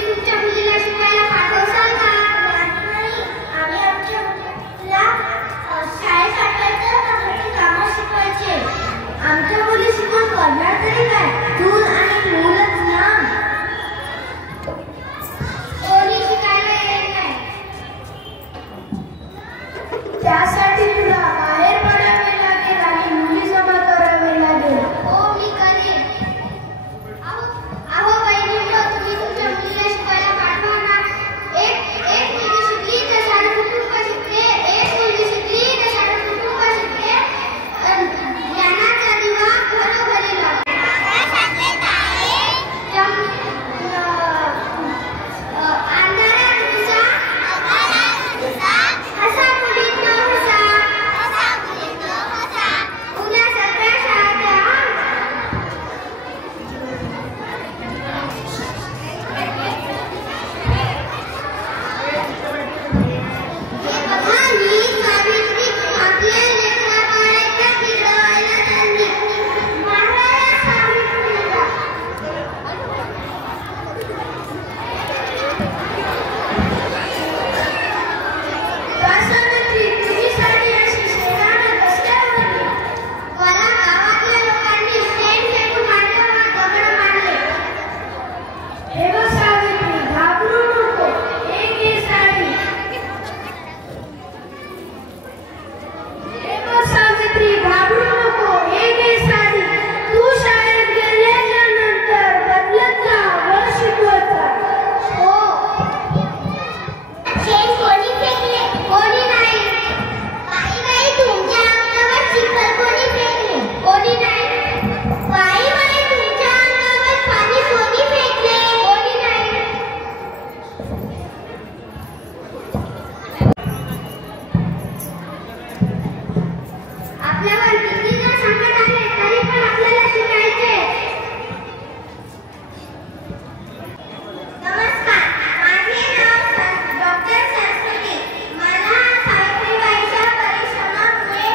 तुम्ही तुमच्या मुलीला शिकायला पाठवसाल का? नाही, आम्ही आमच्या मुलीला शाळेत पाठवायचं का घरी कामं शिकवायचे? आमच्या मुली शिकून करणार तरी काय? चूल आणि मूलच ना. कोणी शिकायला येत नाही. त्यासाठी तुला बाहेर पडावे लागेल आणि मुली जमा करावे लागेल. हो, मी करेन. अहो बहिणींनो, तुम्ही तुमच्या मुलीला शिकायला पाठवा ना. एक मुलगी शिकली तर शाळेत कुटुंब शिकते, एक मुलगी शिकली तर शाळेत कुटुंब शिकते. ज्ञानाचा दिवा घरोघरी लावा. आपल्यावर किती जर संकट आले तरी पण आपल्याला शिकायचे. नमस्कार, माझे नाव डॉक्टर सरस्वती. मला सावित्रीबाईंच्या परिश्रमामुळे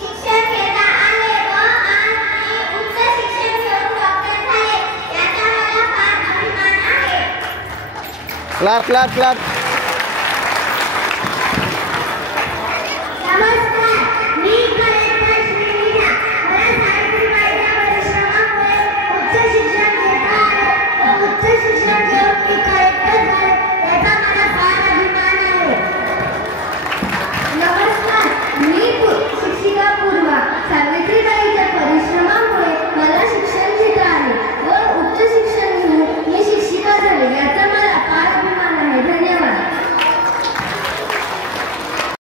शिक्षण घेता आले व आज मी उच्च शिक्षण घेऊन डॉक्टर झाले, याचा मला फार अभिमान आहे. Clap clap clap.